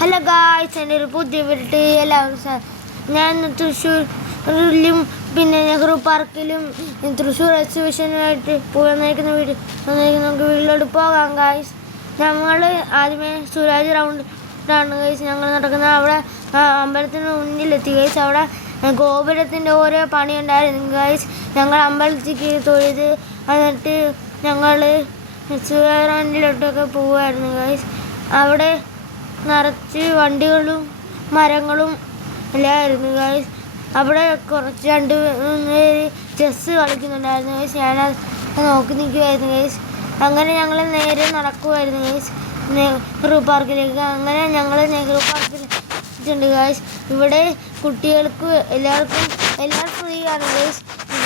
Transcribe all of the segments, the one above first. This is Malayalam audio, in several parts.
ഹലോ ഗായ്സ്, എൻ്റെ ഒരു പുതിയ വീട്ടിൽ എല്ലാവരും ഞാൻ തൃശ്ശൂരിലും പിന്നെ നെഹ്റു പാർക്കിലും തൃശ്ശൂർ എക്സിബിഷനായിട്ട് വന്നിരിക്കുന്ന നമുക്ക് വീട്ടിലോട്ട് പോകാം ഗായ്സ്. ഞങ്ങൾ ആദ്യമേ സുരാജ് റൗണ്ടാണ് ഗൈസ് ഞങ്ങൾ നടക്കുന്നത്. അവിടെ അമ്പലത്തിന് മുന്നിലെത്തി ഗൈസ്. അവിടെ ഗോപുരത്തിൻ്റെ ഓരോ പണിയുണ്ടായിരുന്നു ഗൈസ്. ഞങ്ങൾ അമ്പലത്തിലേക്ക് തൊഴുത് എന്നിട്ട് ഞങ്ങൾ സുരാജ് റൗണ്ടിലോട്ടൊക്കെ പോകുമായിരുന്നു ഗൈസ്. അവിടെ നിറച്ച് വണ്ടികളും മരങ്ങളും എല്ലായിരുന്നു ഗൈസ്. അവിടെ കുറച്ച് രണ്ട് പേര് ചെസ്സ് കളിക്കുന്നുണ്ടായിരുന്നു ഗൈസ്. ഞാനത് നോക്കി നിൽക്കുമായിരുന്നു ഗൈസ്. അങ്ങനെ ഞങ്ങൾ നേരെ നടക്കുമായിരുന്നു ഗൈസ് നെഹ്റു പാർക്കിലേക്ക്. അങ്ങനെ ഞങ്ങൾ നെഹ്റു പാർക്കിൽ എത്തിയിട്ടുണ്ട് ഗൈസ്. ഇവിടെ കുട്ടികൾക്ക് എല്ലാവർക്കും ഫ്രീ ആണ് ഗൈസ്.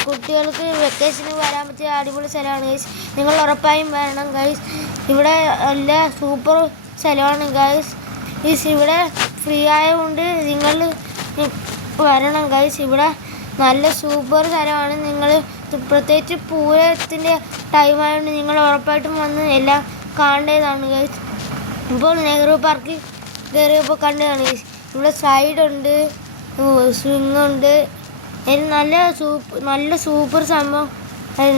കുട്ടികൾക്ക് വെക്കേഷന് വരാൻ പറ്റിയ അടിപൊളി സ്ഥലമാണ് ഗൈസ്. നിങ്ങൾ ഉറപ്പായും വരണം ഗൈസ്. ഇവിടെ എല്ലാ സൂപ്പർ സ്ഥലമാണ് ഗൈസ്. ഇവിടെ ഫ്രീ ആയതുകൊണ്ട് നിങ്ങൾ വരണം ഗൈസ്. ഇവിടെ നല്ല സൂപ്പർ സ്ഥലമാണ്. നിങ്ങൾ പ്രത്യേകിച്ച് പൂരത്തിൻ്റെ ടൈമായതുകൊണ്ട് നിങ്ങൾ ഉറപ്പായിട്ടും വന്ന് എല്ലാം കാണേണ്ടതാണ് ഗൈസ്. ഇപ്പോൾ നെഹ്റു പാർക്കിൽ കയറിയപ്പോൾ കണ്ടതാണ് ഗൈസ്. ഇവിടെ സ്ലൈഡുണ്ട്, സ്വിങ്ങുണ്ട്, നല്ല സൂപ്പർ സംഭവം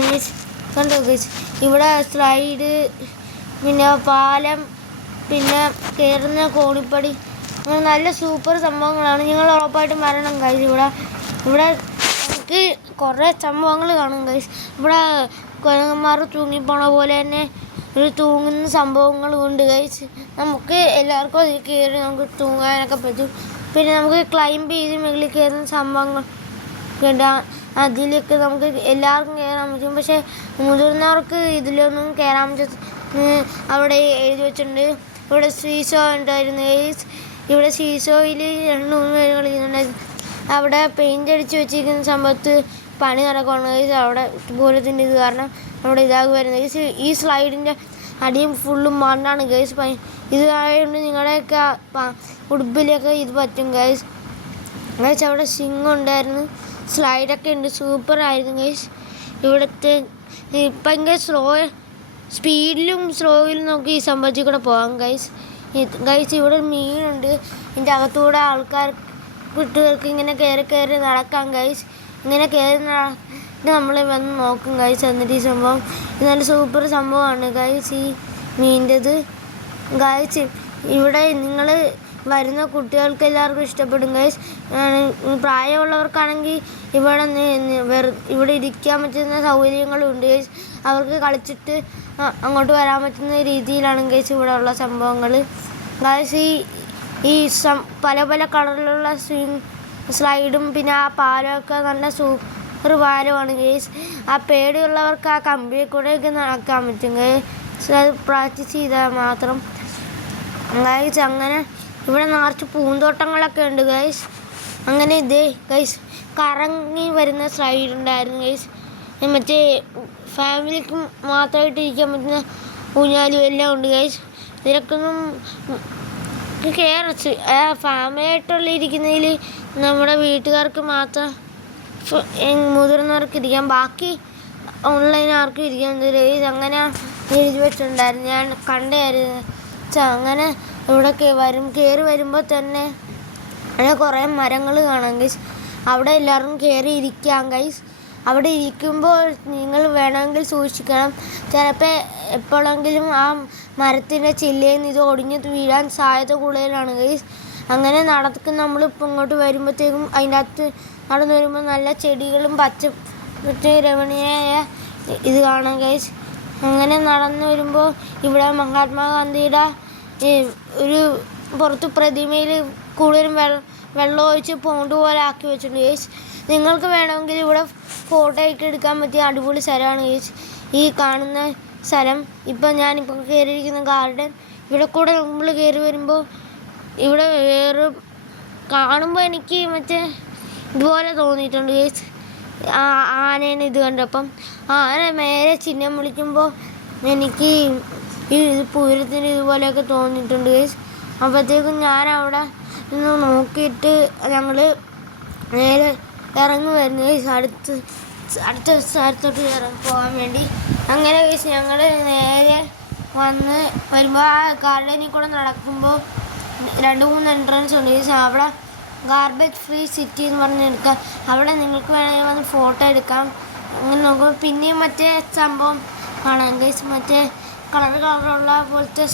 ഗൈസ്. കണ്ടോ ഗൈസ്, ഇവിടെ സ്ലൈഡ്, പിന്നെ പാലം, പിന്നെ കയറുന്ന കോണിപ്പടി, അങ്ങനെ നല്ല സൂപ്പർ സംഭവങ്ങളാണ്. നിങ്ങൾ ഉറപ്പായിട്ടും വരണം ഗൈസ്. ഇവിടെ നമുക്ക് കുറേ സംഭവങ്ങൾ കാണും ഗൈസ്. ഇവിടെ കുരങ്ങന്മാർ തൂങ്ങിപ്പോണ പോലെ തന്നെ ഒരു തൂങ്ങുന്ന സംഭവങ്ങളും ഉണ്ട് ഗൈസ്. നമുക്ക് എല്ലാവർക്കും അതിൽ കയറി നമുക്ക് തൂങ്ങാനൊക്കെ പറ്റും. പിന്നെ നമുക്ക് ക്ലൈംബ് ചെയ്ത് മുകളിൽ കയറുന്ന സംഭവങ്ങൾ അതിലൊക്കെ നമുക്ക് എല്ലാവർക്കും കയറാൻ പറ്റും. പക്ഷേ മുതിർന്നവർക്ക് ഇതിലൊന്നും കയറാൻ പറ്റും. അവിടെ എഴുതി വെച്ചിട്ടുണ്ട്. ഇവിടെ സീസോ ഉണ്ടായിരുന്നു ഗൈസ്. ഇവിടെ സീസോയിൽ 2-3 പേര് കളിക്കുന്നുണ്ടായിരുന്നു. അവിടെ പെയിൻ്റ് അടിച്ച് വെച്ചിരിക്കുന്ന സംഭവത്ത് പണി നടക്കുകയാണ് ഗൈസ്. അവിടെ പൂരത്തിൻ്റെ ഇത് കാരണം അവിടെ ഇതാകുമായിരുന്നു ഗൈസ്. ഈ സ്ലൈഡിൻ്റെ അടിയും ഫുള്ളും മണ്ണാണ് ഗൈസ്. ഇത് ആയതുകൊണ്ട് നിങ്ങളുടെയൊക്കെ ഉടുപ്പിലൊക്കെ ഇത് പറ്റും ഗൈസ്. അവിടെ സ്വിങ് ഉണ്ടായിരുന്നു, സ്ലൈഡൊക്കെ ഉണ്ട്, സൂപ്പറായിരുന്നു ഗൈസ്. ഇവിടുത്തെ ഭയങ്കര സ്പീഡിലും സ്ലോയിലും നമുക്ക് ഈ സംഭവത്തിൽ കൂടെ പോകാം ഗൈസ്. ഇവിടെ മീനുണ്ട്. ഇതിൻ്റെ അകത്തൂടെ കുട്ടികൾക്ക് ഇങ്ങനെ കയറി നടക്കാം ഗൈസ്. ഇങ്ങനെ കയറി നമ്മൾ വന്ന് നോക്കും ഗൈസ്. എന്നിട്ട് ഈ സംഭവം നല്ല സൂപ്പർ സംഭവമാണ് ഗൈസ് ഈ മീൻ്റെത് ഗൈസ്. ഇവിടെ നിങ്ങൾ വരുന്ന കുട്ടികൾക്ക് എല്ലാവർക്കും ഇഷ്ടപ്പെടും ഗൈസ്. പ്രായമുള്ളവർക്കാണെങ്കിൽ ഇവിടെ ഇരിക്കാൻ പറ്റുന്ന സൗകര്യങ്ങളും ഉണ്ട് ഗൈസ്. അവർക്ക് കളിച്ചിട്ട് അങ്ങോട്ട് വരാൻ പറ്റുന്ന രീതിയിലാണ് ഗൈസ് ഇവിടെ ഉള്ള സംഭവങ്ങൾ ഗൈസ്. ഈ പല കളറിലുള്ള സ്ലൈഡും പിന്നെ ആ പാലമൊക്കെ നല്ല സൂപ്പർ പാലമാണ് ഗൈസ്. ആ പേടിയുള്ളവർക്ക് ആ കമ്പിയിൽ കൂടെയൊക്കെ നടക്കാൻ പറ്റും ഗൈസ്. അത് പ്രാക്ടീസ് ചെയ്താൽ മാത്രം ഗൈസ്. അങ്ങനെ ഇവിടെ നിറച്ച് പൂന്തോട്ടങ്ങളൊക്കെ ഉണ്ട് ഗൈസ്. അങ്ങനെ ഇതേ ഗൈസ് കറങ്ങി വരുന്ന സ്ലൈഡ് ഉണ്ടായിരുന്നു ഗൈസ്. മറ്റേ ഫാമിലിക്ക് മാത്രമായിട്ട് ഇരിക്കാൻ പറ്റുന്ന ഊഞ്ഞാലും എല്ലാം ഉണ്ട് ഗൈസ്. ഇതിലൊക്കൊന്നും ഫാമിലിയായിട്ടുള്ള ഇരിക്കുന്നതിൽ നമ്മുടെ വീട്ടുകാർക്ക് മാത്രം മുതിർന്നവർക്ക് ഇരിക്കാം, ബാക്കി ഓൺലൈൻ ആർക്കും ഇരിക്കാൻ ഗൈസ്. അങ്ങനെ എഴുതി വെച്ചിട്ടുണ്ടായിരുന്നു, ഞാൻ കണ്ടായിരുന്നു. അങ്ങനെ ഇവിടെ കയറി വരുമ്പോൾ തന്നെ അവിടെ കുറേ മരങ്ങൾ കാണാം ഗൈസ്. അവിടെ എല്ലാവരും കയറി ഇരിക്കാം ഗൈസ്. അവിടെ ഇരിക്കുമ്പോൾ നിങ്ങൾ വേണമെങ്കിൽ സൂക്ഷിക്കണം. ചിലപ്പോൾ എപ്പോഴെങ്കിലും ആ മരത്തിൻ്റെ ചില്ലയിൽ നിന്ന് ഇത് ഒടിഞ്ഞ് വീഴാൻ സാധ്യത കൂടുതലാണ് ഗൈസ്. അങ്ങനെ നമ്മളിപ്പോൾ ഇങ്ങോട്ട് വരുമ്പോഴത്തേക്കും അതിൻ്റെ അകത്ത് നടന്നു വരുമ്പോൾ നല്ല ചെടികളും പച്ച രമണീയമായ ഇത് കാണാം ഗൈസ്. അങ്ങനെ നടന്നു വരുമ്പോൾ ഇവിടെ മഹാത്മാഗാന്ധിയുടെ ഒരു പുറത്ത് പ്രതിമയിൽ കൂടുതലും വെള്ളം ഒഴിച്ച് പോണ്ട് പോലെ ആക്കി വെച്ചിട്ടുണ്ട് ഗൈസ്. നിങ്ങൾക്ക് വേണമെങ്കിൽ ഇവിടെ ഫോട്ടോ ഒക്കെ എടുക്കാൻ പറ്റിയ അടിപൊളി സ്ഥലമാണ് ഗൈസ് ഈ കാണുന്ന സ്ഥലം. ഞാനിപ്പോൾ കയറിയിരിക്കുന്ന ഗാർഡൻ. ഇവിടെ കൂടെ നമ്മൾ കയറി വരുമ്പോൾ ഇവിടെ കാണുമ്പോൾ എനിക്ക് മറ്റേ ഇതുപോലെ തോന്നിയിട്ടുണ്ട് ഗൈസ്. ആനേനെ ഇത് കണ്ടപ്പം ആന മേലെ ചിഹ്നം വിളിക്കുമ്പോൾ എനിക്ക് ഇത് പൂരത്തിന് ഇതുപോലെയൊക്കെ തോന്നിയിട്ടുണ്ട് ഗൈസ്. അപ്പോഴത്തേക്കും ഞാൻ അവിടെ നിന്ന് നോക്കിയിട്ട് ഞങ്ങൾ നേരെ ഇറങ്ങുമായിരുന്നു ഗൈസ് അടുത്ത സ്ഥലത്തോട്ട് പോകാൻ വേണ്ടി. അങ്ങനെ ഗൈസ് ഞങ്ങൾ നേരെ വരുമ്പോൾ ആ ഗാർഡനിൽ കൂടെ നടക്കുമ്പോൾ 2-3 എൻട്രൻസ് ഉണ്ട് ഗൈസ്. അവിടെ ഗാർബേജ് ഫ്രീ സിറ്റി എന്ന് പറഞ്ഞെടുക്കാം. അവിടെ നിങ്ങൾക്ക് വേണമെങ്കിൽ വന്ന് ഫോട്ടോ എടുക്കാം. അങ്ങനെ നോക്കുമ്പോൾ പിന്നെയും മറ്റേ സംഭവം കാണാം ഗൈസ്. മറ്റേ കളറുള്ള പോലത്തെ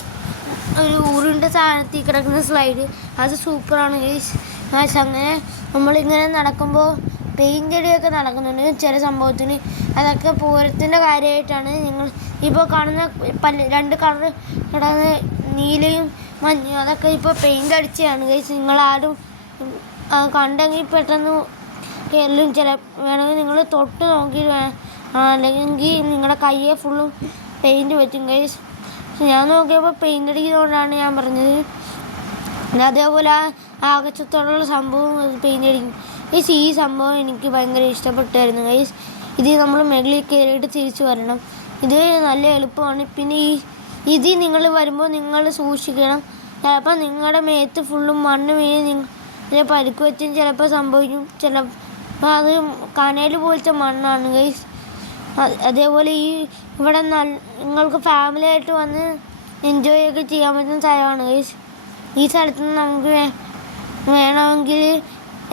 ഒരു ഉരുണ്ട സാധനത്തിൽ കിടക്കുന്ന സ്ലൈഡ്, അത് സൂപ്പറാണ് ഗൈസ്. അങ്ങനെ നമ്മളിങ്ങനെ നടക്കുമ്പോൾ പെയിൻ്റ് അടിയൊക്കെ നടക്കുന്നുണ്ട് ചില സംഭവത്തിന്. അതൊക്കെ പൂരത്തിൻ്റെ കാര്യമായിട്ടാണ്. നിങ്ങൾ ഇപ്പോൾ കാണുന്ന 2 കളർ കിടന്ന് നീലയും മഞ്ഞയും അതൊക്കെ ഇപ്പോൾ പെയിൻ്റ് അടിച്ചതാണ് ഗൈസ്. നിങ്ങളാരും കണ്ടെങ്കിൽ പെട്ടെന്ന് കേരളം വേണമെങ്കിൽ നിങ്ങൾ തൊട്ട് നോക്കി, അല്ലെങ്കിൽ നിങ്ങളുടെ കയ്യെ ഫുള്ളും പെയിൻറ്റ് പറ്റും ഗൈസ്. ഞാൻ നോക്കിയപ്പോൾ പെയിൻ്റ് അടിക്കുന്നതുകൊണ്ടാണ് ഞാൻ പറഞ്ഞത്. അതേപോലെ ആകാശത്തോടുള്ള സംഭവം പെയിൻ്റ് അടിക്കും ഗൈസ്. ഈ സംഭവം എനിക്ക് ഭയങ്കര ഇഷ്ടപ്പെട്ടായിരുന്നു ഗൈസ്. ഇത് നമ്മൾ മുകളിൽ കയറിയിട്ട് തിരിച്ചു വരണം. ഇത് നല്ല എളുപ്പമാണ്. പിന്നെ ഇതിൽ നിങ്ങൾ വരുമ്പോൾ നിങ്ങൾ സൂക്ഷിക്കണം. ചിലപ്പോൾ നിങ്ങളുടെ മേത്ത് ഫുള്ളും മണ്ണ് വീണ് നിങ്ങൾ പരിക്ക് വെച്ചും ചിലപ്പോൾ സംഭവിക്കും. ചിലപ്പോൾ അത് കനൽ പോലത്തെ മണ്ണാണ് ഗൈസ്. അതേപോലെ ഇവിടെ നിങ്ങൾക്ക് ഫാമിലി ആയിട്ട് വന്ന് എൻജോയ് ഒക്കെ ചെയ്യാൻ പറ്റുന്ന സ്ഥലമാണ് ഗൈസ്. ഈ സ്ഥലത്ത് നിന്ന് നമുക്ക് വേണമെങ്കിൽ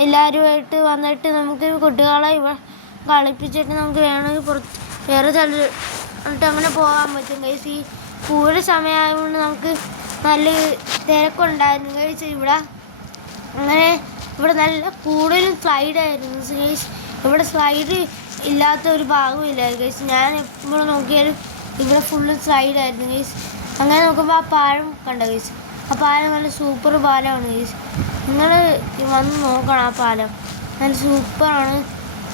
എല്ലാവരുമായിട്ട് വന്നിട്ട് നമുക്ക് കുട്ടികളെ ഇവിടെ കളിപ്പിച്ചിട്ട് നമുക്ക് വേണമെങ്കിൽ വേറെ സ്ഥലത്ത് അങ്ങനെ പോകാൻ പറ്റും ഗൈസ്. ഈ പൂര സമയമായതുകൊണ്ട് നമുക്ക് നല്ല തിരക്കുണ്ടായിരുന്നു ഗൈസ് ഇവിടെ. അങ്ങനെ ഇവിടെ നല്ല കൂടുതലും സ്ലൈഡായിരുന്നു ഗൈസ്. ഇവിടെ സ്ലൈഡ് ഇല്ലാത്ത ഒരു ഭാഗമില്ല ഗൈസ്. ഞാൻ എപ്പോഴും നോക്കിയാലും ഇവിടെ ഫുള്ള് സ്ലൈഡായിരുന്നു ഗൈസ്. അങ്ങനെ നോക്കുമ്പോൾ ആ പാലം കണ്ട ഗൈസ്. ആ പാലം നല്ല സൂപ്പർ പാലമാണ് ഗൈസ്. നിങ്ങൾ വന്ന് നോക്കണം. ആ പാലം നല്ല സൂപ്പറാണ്.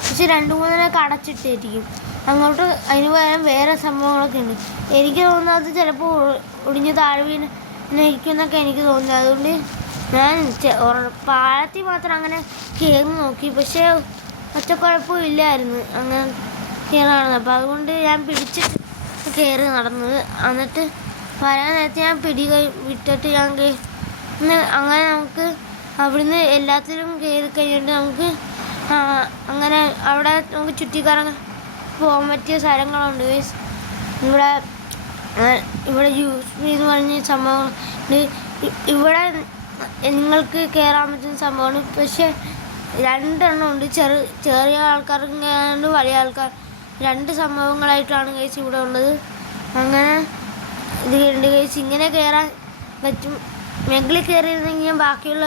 പക്ഷെ 2-3 അടച്ചിട്ടായിരിക്കും. അങ്ങോട്ട് അതിന് പകരം വേറെ സംഭവങ്ങളൊക്കെ ഉണ്ട്. എനിക്ക് തോന്നുന്നത് ചിലപ്പോൾ ഒടിഞ്ഞ് താഴെ വീണിരിക്കുമെന്നൊക്കെ എനിക്ക് തോന്നുന്നത്. അതുകൊണ്ട് ഞാൻ പാലത്തിൽ മാത്രം അങ്ങനെ കയറി നോക്കി. പക്ഷേ ഒറ്റ കുഴപ്പമില്ലായിരുന്നു അങ്ങനെ കയറാണെന്ന്. അപ്പോൾ അതുകൊണ്ട് ഞാൻ പിടിച്ചിട്ട് കയറി നടന്നത്. എന്നിട്ട് വരാൻ നേരത്തെ ഞാൻ വിട്ടിട്ട് ഞാൻ അങ്ങനെ നമുക്ക് അവിടുന്ന് എല്ലാത്തിലും കയറി കഴിഞ്ഞിട്ട് നമുക്ക് അങ്ങനെ അവിടെ നമുക്ക് ചുറ്റിക്കറങ്ങാൻ പോകാൻ പറ്റിയ സ്ഥലങ്ങളുണ്ട് ഗൈസ്. ഇവിടെ യൂസ് എന്ന് പറഞ്ഞ സംഭവം ഇവിടെ നിങ്ങൾക്ക് കയറാൻ പറ്റുന്ന സംഭവമാണ്. പക്ഷേ 2 എണ്ണം ഉണ്ട്. ചെറിയ ആൾക്കാർക്കും കയറാനുണ്ട്, വലിയ ആൾക്കാർ. 2 സംഭവങ്ങളായിട്ടാണ് ഗൈസ് ഇവിടെ ഉള്ളത്. അങ്ങനെ ഇത് ഉണ്ട് ഗൈസ്. ഇങ്ങനെ കയറാൻ പറ്റും. മുകളിൽ കയറിയിരുന്നെങ്കിൽ ബാക്കിയുള്ള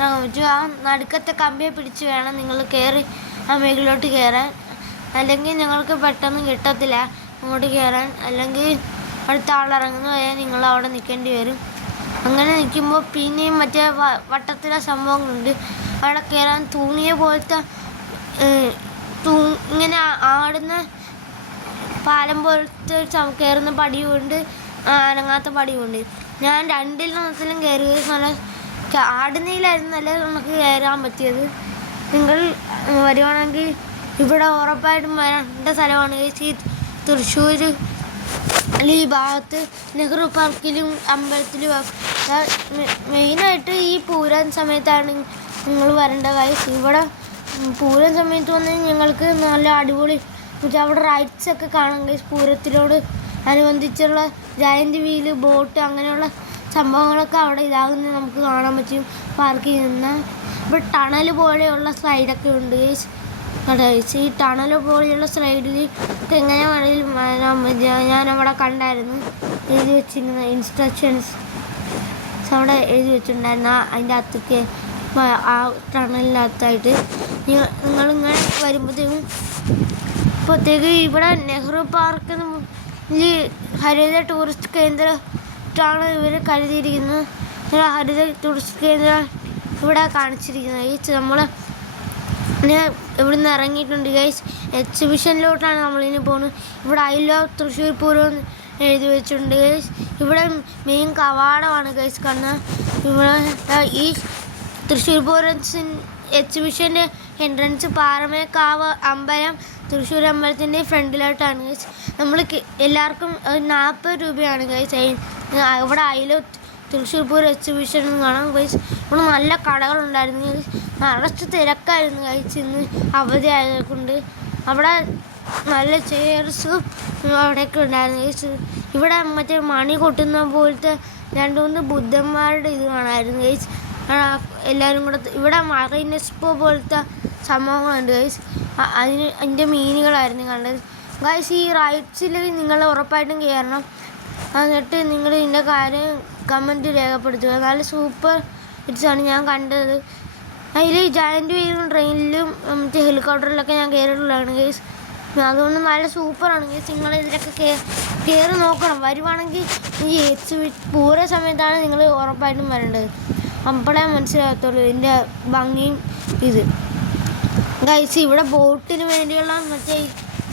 പറ്റും. ആ നടുക്കത്തെ കമ്പിയെ പിടിച്ച് വേണം നിങ്ങൾ കയറി ആ മുകളിലോട്ട് കയറാൻ. അല്ലെങ്കിൽ നിങ്ങൾക്ക് പെട്ടെന്ന് കിട്ടത്തില്ല അങ്ങോട്ട് കയറാൻ. അല്ലെങ്കിൽ അടുത്ത ആളിറങ്ങുന്ന വരെ നിങ്ങൾ അവിടെ നിൽക്കേണ്ടി വരും. അങ്ങനെ നിൽക്കുമ്പോൾ പിന്നെയും മറ്റേ വട്ടത്തിലെ സംഭവങ്ങളുണ്ട്. അവിടെ കയറാൻ തൂങ്ങിയ പോലത്തെ ഇങ്ങനെ ആടുന്ന പാലം പോലത്തെ കയറുന്ന പടിയുമുണ്ട്, അനങ്ങാത്ത പടിയുമുണ്ട്. ഞാൻ 2-ലും കയറി. നല്ല ആടുന്നതിലായിരുന്നു നല്ല നമുക്ക് കയറാൻ പറ്റിയത്. നിങ്ങൾ വരുവാണെങ്കിൽ ഇവിടെ ഉറപ്പായിട്ടും വരേണ്ട സ്ഥലമാണ് ഈ തൃശ്ശൂർ. ഈ ഭാഗത്ത് നെഹ്റു പാർക്കിലും അമ്പലത്തിലും മെയിനായിട്ട് ഈ പൂരം സമയത്താണ് നിങ്ങൾ വരേണ്ട ഗൈസ്. ഇവിടെ പൂരം സമയത്ത് വന്ന് ഞങ്ങൾക്ക് നല്ല അടിപൊളി അവിടെ റൈഡ്സൊക്കെ കാണാം ഗൈസ്. പൂരത്തിനോട് അനുബന്ധിച്ചുള്ള ജയൻ്റ് വീല്, ബോട്ട് അങ്ങനെയുള്ള സംഭവങ്ങളൊക്കെ അവിടെ ഇതാകുന്നത് നമുക്ക് കാണാൻ പറ്റും പാർക്കിൽ നിന്ന്. ഇപ്പോൾ ടണൽ പോലെയുള്ള സ്ലൈഡൊക്കെ ഉണ്ട് ഗൈസ്. ഈ ടണൽ പോലെയുള്ള സ്ലൈഡിൽ ഒക്കെ എങ്ങനെ വേണമെങ്കിലും ഞാനവിടെ കണ്ടായിരുന്നു. എഴുതി വെച്ചിരുന്ന ഇൻസ്ട്രക്ഷൻസ് അവിടെ എഴുതി വെച്ചിട്ടുണ്ടായിരുന്നു. അതിൻ്റെ അകത്തൊക്കെ ആ ടണലിനകത്തായിട്ട് നിങ്ങളിങ്ങനെ വരുമ്പോഴത്തേക്കും ഇവിടെ നെഹ്റു പാർക്ക് ഹരിത ടൂറിസ്റ്റ് കേന്ദ്രമാണ് ഇവർ കരുതിയിരിക്കുന്നത്. ഹരിത ടൂറിസ്റ്റ് കേന്ദ്രം ഇവിടെ കാണിച്ചിരിക്കുന്നത്. ഈ നമ്മൾ ഇവിടുന്ന് ഇറങ്ങിയിട്ടുണ്ട് ഗൈസ്. എക്സിബിഷനിലോട്ടാണ് നമ്മളിനി പോകുന്നത്. ഇവിടെ ഐ ലവ് തൃശ്ശൂർ പൂരം എഴുതി വെച്ചിട്ടുണ്ട് ഗൈസ്. ഇവിടെ മെയിൻ കവാടമാണ് ഗൈസ് കാണുന്നത്. ഇവിടെ ഈ തൃശ്ശൂർ പൂരം എക്സിബിഷൻ്റെ എൻട്രൻസ് പാറമേക്കാവ് അമ്പലം തൃശ്ശൂർ അമ്പലത്തിൻ്റെ ഫ്രണ്ടിലോട്ടാണ് ഗൈസ്. നമ്മൾ എല്ലാവർക്കും 40 രൂപയാണ് ഗൈസ്. ഇവിടെ I love Thrissur Pooram exhibition കാണാം ഗൈസ്. ഇവിടെ നല്ല കടകളുണ്ടായിരുന്നു ഗൈസ്. നിറച്ച് തിരക്കായിരുന്നു ഗൈസ്. ഇന്ന് അവധി ആയതുകൊണ്ട് അവിടെ നല്ല ചെയർസും അവിടെയൊക്കെ ഉണ്ടായിരുന്നു ഗൈസ്. ഇവിടെ മറ്റേ മണി കൊട്ടുന്ന പോലത്തെ 2-3 ബുദ്ധന്മാരുടെ ഇത് കാണാമായിരുന്നു ഗൈസ്. എല്ലാവരും കൂടെ ഇവിടെ മറൈൻ എക്സ്പോ പോലത്തെ സംഭവങ്ങളുണ്ട് ഗൈസ്. അതിൻ്റെ മീനുകളായിരുന്നു കണ്ടത് ഗൈസ്. ഈ റൈഡ്സിൽ നിങ്ങൾ ഉറപ്പായിട്ടും കയറണം. എന്നിട്ട് നിങ്ങൾ ഇതിൻ്റെ കാര്യം കമൻറ്റ് രേഖപ്പെടുത്തുക. നല്ല സൂപ്പർ ഇറ്റ്സാണ് ഞാൻ കണ്ടത്. അതിൽ ജയൻറ്റ് വീലും ട്രെയിനിലും മറ്റേ ഹെലികോപ്റ്ററിലൊക്കെ ഞാൻ കയറിയിട്ടുള്ളതാണ് ഗൈസ്. അതുകൊണ്ട് നല്ല സൂപ്പറാണ് ഗൈസ്. നിങ്ങൾ ഇതിലൊക്കെ കയറി നോക്കണം. വരുവാണെങ്കിൽ ഈ പൂര സമയത്താണ് നിങ്ങൾ ഉറപ്പായിട്ടും വരേണ്ടത്. അപ്പോഴേ മനസ്സിലാകത്തുള്ളൂ ഇതിൻ്റെ ഭംഗിയും ഇത് ഗൈസ്. ഇവിടെ ബോട്ടിന് വേണ്ടിയുള്ള മറ്റേ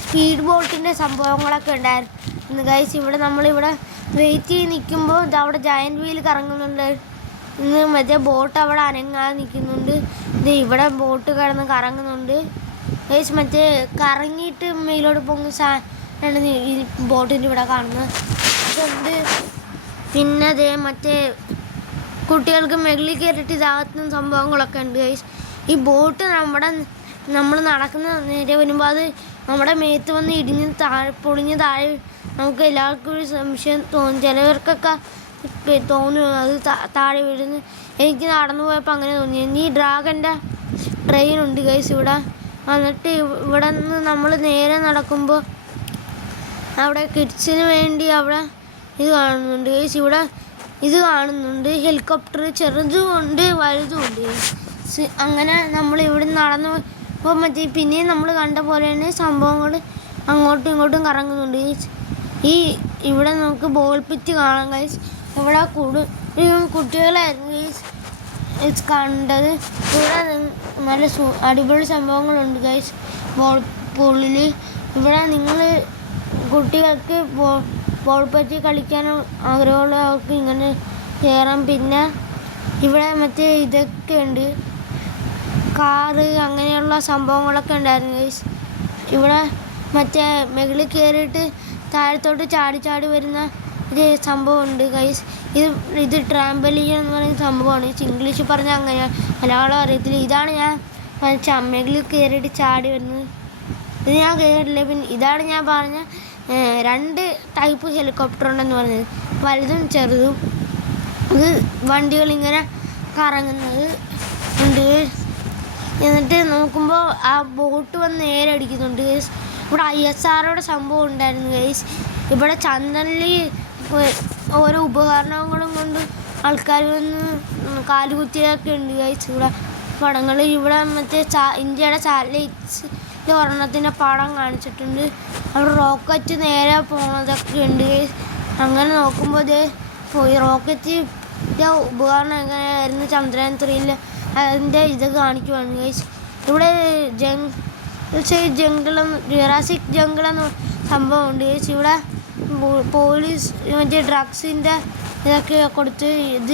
സ്പീഡ് ബോട്ടിൻ്റെ സംഭവങ്ങളൊക്കെ ഉണ്ടായിരുന്നു ഗൈസ്. ഇവിടെ നമ്മളിവിടെ വെയിറ്റ് ചെയ്ത് നിൽക്കുമ്പോൾ അവിടെ ജയൻറ്റ് വീൽ കറങ്ങുന്നുണ്ട്. ഇന്ന് മറ്റേ ബോട്ട് അവിടെ അനങ്ങാതെ നിൽക്കുന്നുണ്ട്. ഇത് ഇവിടെ ബോട്ട് കിടന്ന് കറങ്ങുന്നുണ്ട് ഗൈസ്. മറ്റേ കറങ്ങിയിട്ട് മേലോട്ട് പോകുന്ന സാധനമാണ് ഈ ബോട്ടിൻ്റെ ഇവിടെ കാണുന്നത്. അതുകൊണ്ട് പിന്നെ അതേ മറ്റേ കുട്ടികൾക്ക് മെകളിൽ കയറിയിട്ട് ഇതാകുന്ന സംഭവങ്ങളൊക്കെ ഉണ്ട് ഗൈസ്. ഈ ബോട്ട് നമ്മൾ നടക്കുന്ന നേരെ വരുമ്പോൾ അത് നമ്മുടെ മേത്ത് വന്ന് ഇടിഞ്ഞ് പൊളിഞ്ഞ് താഴെ നമുക്ക് എല്ലാവർക്കും ഒരു സംശയം തോന്നും. ചിലവർക്കൊക്കെ തോന്നും അത് താഴെ വീഴുന്നു. എനിക്ക് നടന്നു പോയപ്പോൾ അങ്ങനെ തോന്നി. ഈ ഡ്രാഗൻ്റെ ട്രെയിനുണ്ട് ഗൈസ് ഇവിടെ. എന്നിട്ട് ഇവിടെ നിന്ന് നമ്മൾ നേരെ നടക്കുമ്പോൾ അവിടെ കിഡ്സിന് വേണ്ടി അവിടെ ഇത് കാണുന്നുണ്ട് ഗൈസ്. ഇവിടെ ഇത് കാണുന്നുണ്ട് ഹെലികോപ്റ്റർ, ചെറുതും ഉണ്ട് വലുതും ഉണ്ട്. അങ്ങനെ നമ്മൾ ഇവിടെ നടന്ന് ഇപ്പോൾ മറ്റേ പിന്നെയും നമ്മൾ കണ്ട പോലെ തന്നെ സംഭവങ്ങൾ അങ്ങോട്ടും ഇങ്ങോട്ടും കറങ്ങുന്നുണ്ട് ഗൈസ്. ഇവിടെ നമുക്ക് ബോൾ പിറ്റ് കാണാം ഗൈസ്. ഇവിടെ കുട്ടികളായിരുന്നു ഗൈസ് കണ്ടത്. ഇവിടെ നല്ല അടിപൊളി സംഭവങ്ങളുണ്ട് ഗൈസ് പൂളിൽ. ഇവിടെ നിങ്ങൾ കുട്ടികൾക്ക് ബോൾ പറ്റി കളിക്കാൻ ആഗ്രഹമുള്ളവർക്ക് ഇങ്ങനെ കയറാം. പിന്നെ ഇവിടെ മറ്റേ ഇതൊക്കെ ഉണ്ട്, കാറ് അങ്ങനെയുള്ള സംഭവങ്ങളൊക്കെ ഉണ്ടായിരുന്നു ഗൈസ്. ഇവിടെ മറ്റേ മുകളിൽ കയറിയിട്ട് താഴത്തോട്ട് ചാടി വരുന്ന ഒരു സംഭവമുണ്ട് ഗൈസ്. ഇത് ട്രാമ്പലീൻ എന്ന് പറയുന്ന സംഭവമാണ്. ഇംഗ്ലീഷിൽ പറഞ്ഞാൽ അങ്ങനെയാണ്, മലയാളം അറിയത്തില്ല. ഇതാണ് ഞാൻ മുകളിൽ കയറിയിട്ട് ചാടി വരുന്നത്. ഇത് ഞാൻ കയറിയില്ല. പിന്നെ ഇതാണ് ഞാൻ പറഞ്ഞ 2 ടൈപ്പ് ഹെലികോപ്റ്റർ ഉണ്ടെന്ന് പറഞ്ഞത്, വലുതും ചെറുതും. ഇത് വണ്ടികളിങ്ങനെ കറങ്ങുന്നത് ഉണ്ട്. എന്നിട്ട് നോക്കുമ്പോൾ ആ ബോട്ട് വന്ന് നേരെ അടിക്കുന്നുണ്ട് ഗൈസ്. ഇവിടെ ISROയുടെ സംഭവം ഉണ്ടായിരുന്നു ഗൈസ്. ഇവിടെ ചന്ദ്രനിൽ ഓരോ ഉപകരണങ്ങളും കൊണ്ട് ആൾക്കാർ വന്ന് കാലുകുത്തിയൊക്കെ ഉണ്ട് ഗൈസ്. ഇവിടെ പടങ്ങൾ ഇവിടെ മറ്റേ ഇന്ത്യയുടെ സാറ്റലൈറ്റ്സിൻ്റെ ഒരെണ്ണത്തിൻ്റെ പടം കാണിച്ചിട്ടുണ്ട്. അവിടെ റോക്കറ്റ് നേരെ പോകുന്നതൊക്കെ ഉണ്ട് ഗൈസ്. അങ്ങനെ നോക്കുമ്പോൾ ഇത് പോയി റോക്കറ്റിൻ്റെ ഉപകരണം എങ്ങനെയായിരുന്നു ചന്ദ്രയാൻ 3 അതിൻ്റെ ഇത് കാണിക്കുവാണ് ഗൈസ്. ഇവിടെ ജുറാസിക് ജംഗിൾ എന്ന സംഭവമുണ്ട് ഗൈസ്. ഇവിടെ പോലീസ് മറ്റേ ഡ്രഗ്സിൻ്റെ ഇതൊക്കെ കൊടുത്ത് ഇത്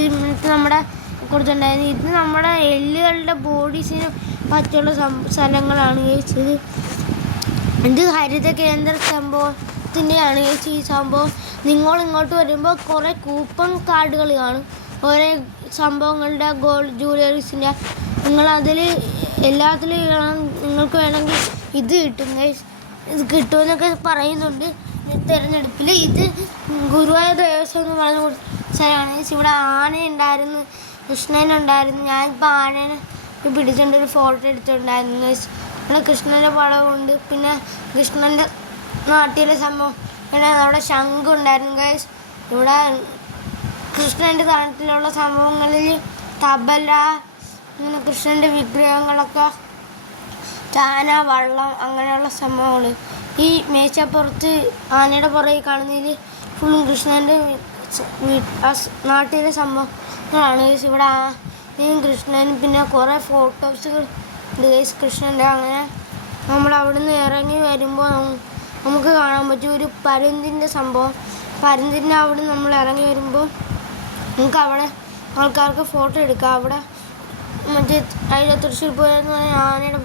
നമ്മുടെ കൊടുത്തിട്ടുണ്ടായിരുന്നു. ഇത് നമ്മുടെ എല്ലുകളുടെ ബോഡീസിന് പറ്റുള്ള സ്ഥലങ്ങളാണ് ഗൈസ്. ഇത് ഹരിത കേന്ദ്ര സംഭവത്തിൻ്റെയാണ് ഗൈസ് ഈ സംഭവം. നിങ്ങളിങ്ങോട്ട് വരുമ്പോൾ കുറേ കൂപ്പൺ കാർഡുകൾ കാണും ഓരോ സംഭവങ്ങളുടെ ഗോൾഡ് ജ്വല്ലറീസിൻ്റെ. നിങ്ങളതിൽ എല്ലാത്തിലും നിങ്ങൾക്ക് വേണമെങ്കിൽ ഇത് കിട്ടും ഗൈസ്. ഇത് കിട്ടുമെന്നൊക്കെ പറയുന്നുണ്ട് തിരഞ്ഞെടുപ്പിൽ. ഇത് ഗുരുവായൂർ ദേവസ്വം എന്ന് പറഞ്ഞ സ്ഥലമാണ് ഗൈസ്. ഇവിടെ ആനയുണ്ടായിരുന്നു, കൃഷ്ണനുണ്ടായിരുന്നു. ഞാനിപ്പോൾ ആനേനെ പിടിച്ചുകൊണ്ട് ഒരു ഫോട്ടോ എടുത്തിട്ടുണ്ടായിരുന്നു ഗൈസ്. ഇവിടെ കൃഷ്ണൻ്റെ പടമുണ്ട്. പിന്നെ കൃഷ്ണൻ്റെ നാട്ടിലെ സംഭവം പിന്നെ അവിടെ ശംഖുണ്ടായിരുന്നു ഗൈസ്. ഇവിടെ കൃഷ്ണൻ്റെ നാട്ടിലുള്ള സംഭവങ്ങളിൽ തബല, അങ്ങനെ കൃഷ്ണൻ്റെ വിഗ്രഹങ്ങളൊക്കെ, ചാന, വള്ളം അങ്ങനെയുള്ള സംഭവങ്ങൾ. ഈ മേശപ്പുറത്ത് ആനയുടെ പുറകെ കാണുന്നതിൽ ഫുള്ളും കൃഷ്ണൻ്റെ നാട്ടിലെ സംഭവങ്ങളാണ് ഗൈസ്. ഇവിടെ ആനയും കൃഷ്ണനും പിന്നെ കുറേ ഫോട്ടോസുകൾ ഉണ്ട് ഗൈസ് കൃഷ്ണൻ്റെ. അങ്ങനെ നമ്മൾ അവിടെ നിന്ന് ഇറങ്ങി വരുമ്പോൾ നമുക്ക് കാണാൻ പറ്റും ഒരു പരുന്തിൻ്റെ സംഭവം. പരുന്തിൻ്റെ അവിടെ നമ്മൾ ഇറങ്ങി വരുമ്പോൾ നമുക്ക് അവിടെ ആൾക്കാർക്ക് ഫോട്ടോ എടുക്കാം. അവിടെ മറ്റേ അതിലെ തൃശ്ശൂർ പൂരം പറഞ്ഞ ആനയുടെ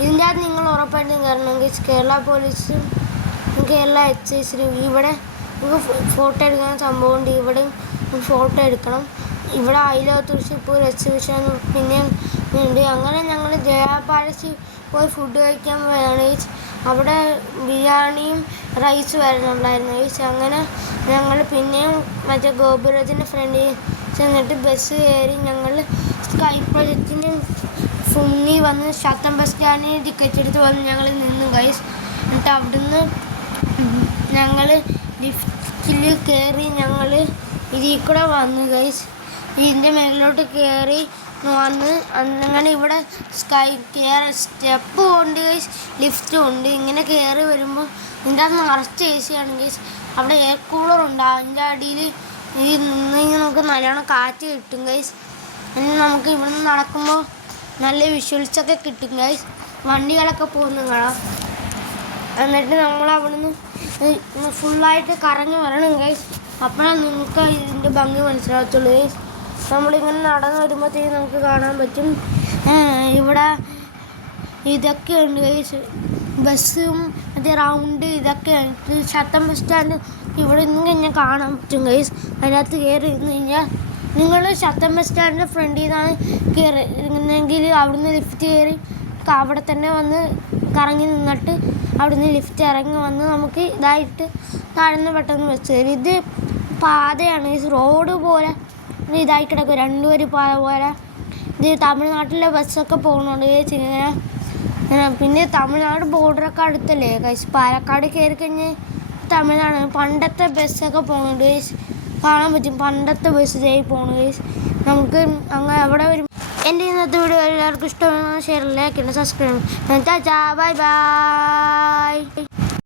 ഇതിൻ്റെ അകത്ത് നിങ്ങൾ ഉറപ്പായിട്ടും കയറണം ഗൈസ്. കേരള പോലീസും കേരള എക്സൈസിനും ഇവിടെ നമുക്ക് ഫോട്ടോ എടുക്കാൻ സംഭവമുണ്ട്. ഇവിടെയും ഫോട്ടോ എടുക്കണം. ഇവിടെ തൃശ്ശൂർ പൂരം എക്സിബിഷൻ പിന്നെയും ഉണ്ട്. അങ്ങനെ ഞങ്ങൾ ജയ പാലസിൽ പോയി ഫുഡ് കഴിക്കാൻ പോയതാണ് ഗൈസ്. അവിടെ ബിരിയാണിയും റൈസ് വരുന്നുണ്ടായിരുന്നു ഗൈസ്. അങ്ങനെ ഞങ്ങൾ പിന്നെയും മറ്റേ ഗോപുരത്തിൻ്റെ ഫ്രണ്ടിൽ ചെന്നിട്ട് ബസ് കയറി ഞങ്ങൾ സ്കൈ പ്രൊജക്റ്റിന് ഫുണ്ണി വന്ന് ശാത്തം ബസ് സ്റ്റാൻഡിന് ടിക്കറ്റ് എടുത്ത് വന്ന് ഞങ്ങൾ നിന്നു ഗൈസ്. എന്നിട്ട് അവിടുന്ന് ഞങ്ങൾ ലിഫ്റ്റിൽ കയറി ഞങ്ങൾ ഇതിൽ കൂടെ വന്നു ഗൈസ്. ഇതിൻ്റെ മേളിലോട്ട് കയറി വന്ന് അങ്ങനെ ഇവിടെ സ്കൈ സ്റ്റെപ്പും ഉണ്ട് ഗൈസ്, ലിഫ്റ്റും ഉണ്ട്. ഇങ്ങനെ കയറി വരുമ്പോൾ ഇതിൻ്റെ അത് നിറച്ച് എ സി ആണ് ഗൈസ്. അവിടെ എയർ കൂളറുണ്ട്. അതിൻ്റെ അടിയിൽ ഇത് നിന്നെങ്കിൽ നമുക്ക് നല്ലോണം കാറ്റ് കിട്ടും ഗൈസ്. എന്നിട്ട് നമുക്ക് ഇവിടുന്ന് നടക്കുമ്പോൾ നല്ല വിഷ്വൽസൊക്കെ കിട്ടും ഗൈസ്. വണ്ടികളൊക്കെ പോകുന്നു കാണാം. എന്നിട്ട് നമ്മൾ അവിടുന്ന് ഫുള്ളായിട്ട് കറങ്ങി വരണം ഗൈസ്. അപ്പോഴാണ് നിങ്ങൾക്ക് ഇതിൻ്റെ ഭംഗി മനസ്സിലാകത്തുള്ളൂ ഗൈസ്. നമ്മളിങ്ങനെ നടന്ന് വരുമ്പോഴത്തേക്കും നമുക്ക് കാണാൻ പറ്റും ഇവിടെ ഇതൊക്കെ ഉണ്ട് ഗൈസ്. ബസ്സും മറ്റേ റൗണ്ട് ഇതൊക്കെ ശാത്തം ബസ് സ്റ്റാൻഡ് ഇവിടെ നിന്ന് കഴിഞ്ഞാൽ കാണാൻ പറ്റും ഗൈസ്. അതിനകത്ത് കയറി ഇരുന്ന് കഴിഞ്ഞാൽ നിങ്ങൾ ശാത്തം ബസ് സ്റ്റാൻഡിൻ്റെ ഫ്രണ്ടിൽ നിന്നാണ് കയറുന്നെങ്കിൽ അവിടുന്ന് ലിഫ്റ്റ് കയറി അവിടെ തന്നെ വന്ന് കറങ്ങി നിന്നിട്ട് അവിടുന്ന് ലിഫ്റ്റ് ഇറങ്ങി വന്ന് നമുക്ക് ഇതായിട്ട് താഴ്ന്ന് പെട്ടെന്ന് ബസ് കയറി. ഇത് പാതയാണ് ഗൈസ്, റോഡ് പോലെ ഇതായി കിടക്കും, രണ്ടുപേര് പാത പോലെ. ഇത് തമിഴ്നാട്ടിലെ ബസ്സൊക്കെ പോകുന്നുണ്ട് ഗൈസ് ഇങ്ങനെ. പിന്നെ തമിഴ്നാട് ബോർഡറൊക്കെ അടുത്തല്ലേ ഗൈസ്. പാലക്കാട് കയറി കഴിഞ്ഞ് തമിഴ്നാട് പണ്ടത്തെ ബസ്സൊക്കെ പോകുന്നുണ്ട് ഗൈസ്, കാണാൻ പറ്റും. പണ്ടത്തെ ബസ് ചെയ്ത് പോകുന്നു ഗൈസ്. നമുക്ക് അങ്ങനെ അവിടെ വരും. എൻ്റെ ഇന്നത്തെ വീഡിയോ എല്ലാവർക്കും ഇഷ്ടമാണ്. Share like subscribe. Bye bye.